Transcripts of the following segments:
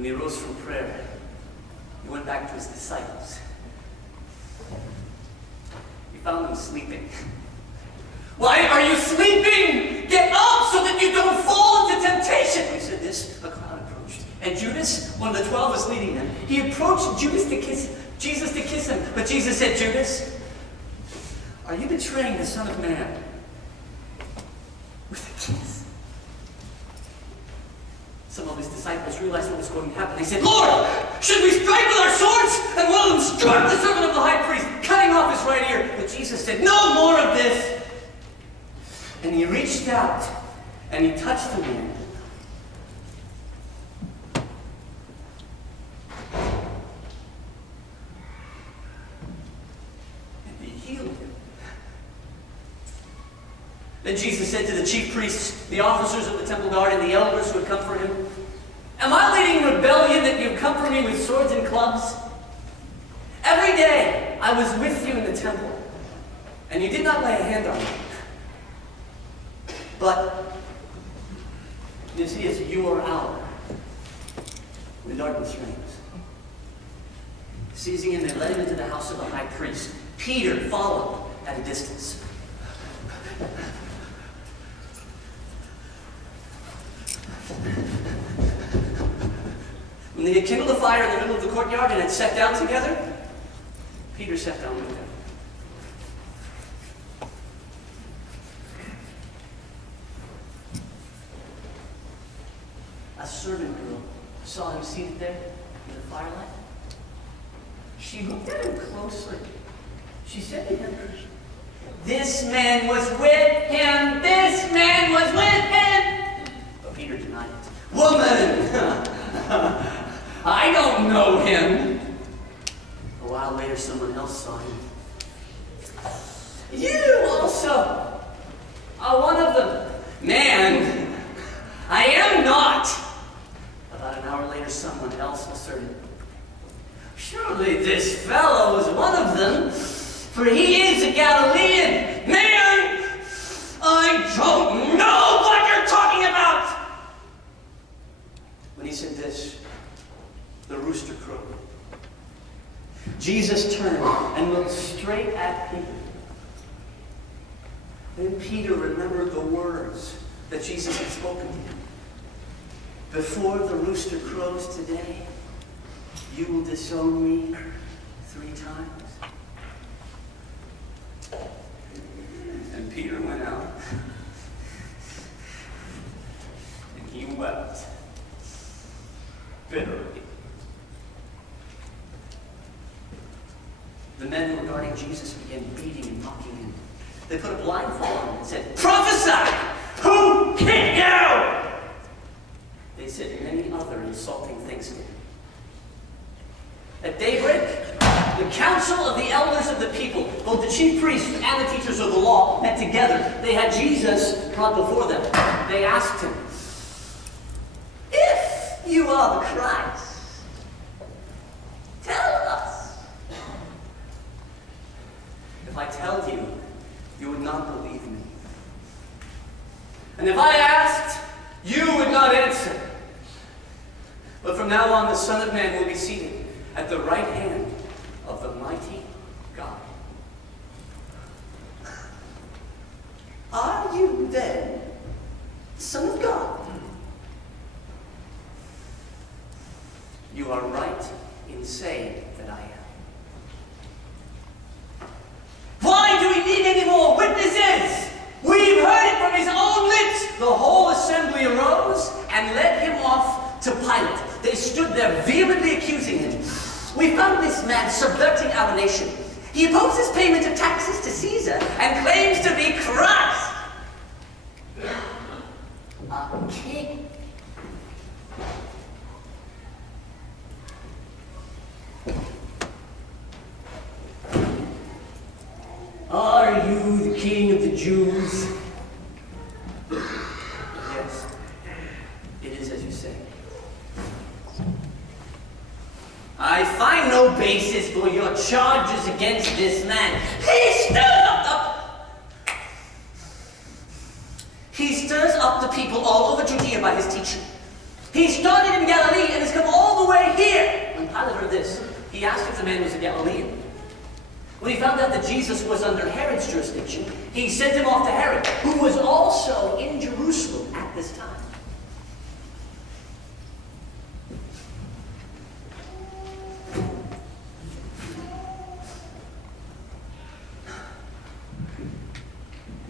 When he rose from prayer, he went back to his disciples. He found them sleeping. Why are you sleeping? Get up so that you don't fall into temptation. When he said this, a crowd approached. And Judas, one of the 12, was leading them. He approached Jesus to kiss him. But Jesus said, Judas, are you betraying the Son of Man with a kiss? Some of his disciples realized what was going to happen. They said, Lord, should we strike with our swords? And one of them struck the servant of the high priest, cutting off his right ear. But Jesus said, no more of this. And he reached out and he touched the man. And he healed him. Then Jesus said to the chief priests, the officers of the temple guard, and the elders who had come for him, am I leading rebellion that you've come for me with swords and clubs? Every day I was with you in the temple, and you did not lay a hand on me. But this is your hour when darkness reigns. Seizing him, they led him into the house of the high priest. Peter followed at a distance. When they had kindled a fire in the middle of the courtyard and had sat down together, Peter sat down with them. A servant girl saw him seated there in the firelight. She looked at him closely. She said to him, this man was with him! This man was with him! But Peter denied it. Woman! I don't know him. A while later, someone else saw him. You also are one of them. Man, I am not. About an hour later, someone else asserted, surely this fellow is one of them, for he is a Galilean. Man, I don't know what you're talking about. When he said this, the rooster crowed. Jesus turned and looked straight at Peter. Then Peter remembered the words that Jesus had spoken to him. Before the rooster crows today, you will disown me 3 times. And Peter went out, and he wept bitterly. The men who were guarding Jesus began beating and mocking him. They put a blindfold on him and said, prophesy! Who hit you? They said many other insulting things to him. At daybreak, the council of the elders of the people, both the chief priests and the teachers of the law, met together. They had Jesus brought before them. They asked him, if you are the Christ, tell us. If I tell you, you would not believe me. And if I asked, you would not answer. But from now on, the Son of Man will be seated at the right hand of the mighty God. Are you then the Son of God? You are right in saying that I am. Why do we need any more witnesses? We've heard it from his own lips. The whole assembly arose and led him off to Pilate. They stood there vehemently accusing him. We found this man subverting our nation. He opposes payment of taxes to Caesar and claims to be Christ, a king. Are you the king of the Jews? Yes, it is as you say. I find no basis for your charges against this man. He stirs up the people all over Judea by his teaching. He started in Galilee and has come all the Pilate heard this. He asked if the man was a Galilean. When he found out that Jesus was under Herod's jurisdiction, he sent him off to Herod, who was also in Jerusalem at this time.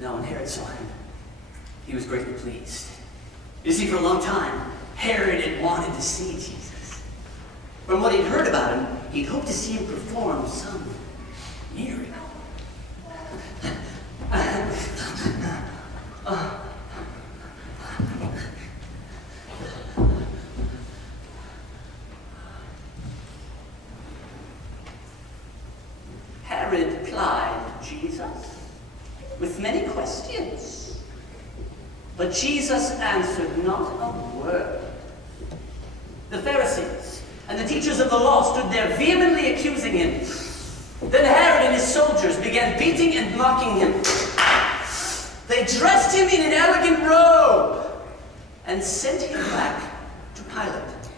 Now when Herod saw him, he was greatly pleased. You see, for a long time, Herod had wanted to see Jesus. From what he'd heard about him, he'd hoped to see him perform some miracle. Herod plied Jesus with many questions, but Jesus answered not a word. The Pharisees and the teachers of the law stood there vehemently accusing him. Then Herod and his soldiers began beating and mocking him. They dressed him in an elegant robe and sent him back to Pilate.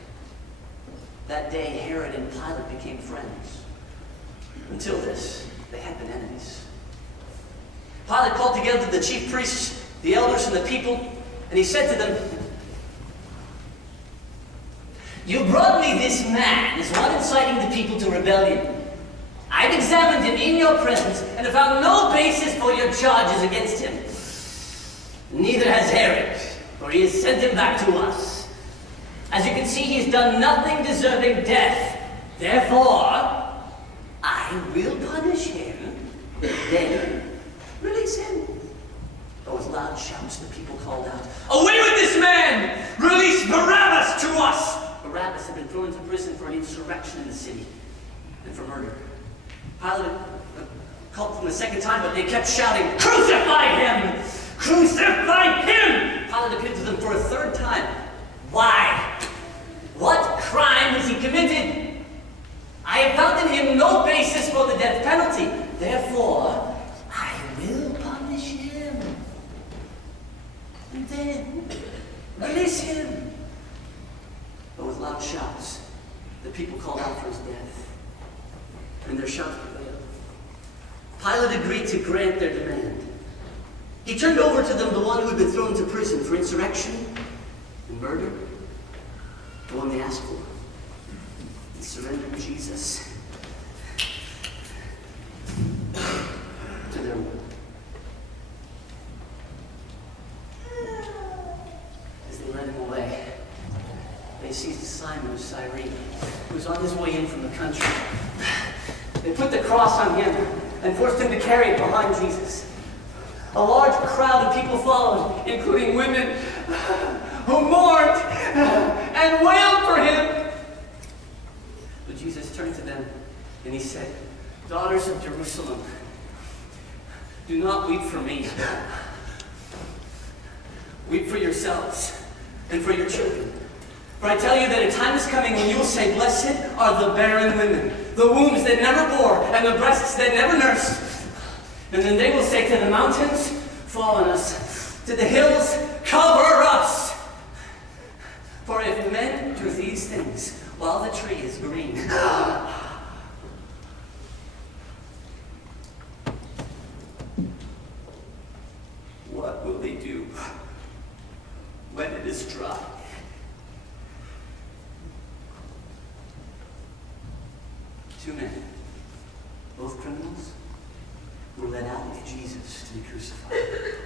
That day, Herod and Pilate became friends. Until this, they had been enemies. Pilate called together the chief priests, the elders, and the people, and he said to them, "You brought me this man as one inciting the people to rebellion. I've examined him in your presence and have found no basis for your charges against him. Neither has Herod, for he has sent him back to us. As you can see, he has done nothing deserving death. Therefore, I will punish him, then release him." But with loud shouts, the people called out, "Away with this man! Release Barabbas to us!" Barabbas had been thrown into prison for an insurrection in the city and for murder. Pilate called them the second time, but they kept shouting, "Crucify him! Crucify him!" Pilate appealed to them for a third time. "Why? What crime has he committed? I have found in him no basis for the death penalty. Therefore, I will punish him. And then release him." But with loud shouts, the people called out for his death. And their shouts prevailed. Pilate agreed to grant their demand. He turned over to them the one who had been thrown into prison for insurrection and murder, the one they asked for, and surrendered Jesus to their will. As they led him away, they seized Simon of Cyrene, who was on his way in from the country. They put the cross on him and forced him to carry it behind Jesus. A large crowd of people followed, including women who mourned and wailed for him. But Jesus turned to them and he said, "Daughters of Jerusalem, do not weep for me. Weep for yourselves and for your children. For I tell you that a time is coming when you will say, 'Blessed are the barren women, the wombs that never bore, and the breasts that never nursed.' And then they will say to the mountains, 'Fall on us,' to the hills, 'Cover us.' For if men do these things while the tree is green, what will they do when it is dry?" Two men, both criminals, were led out with Jesus to be crucified.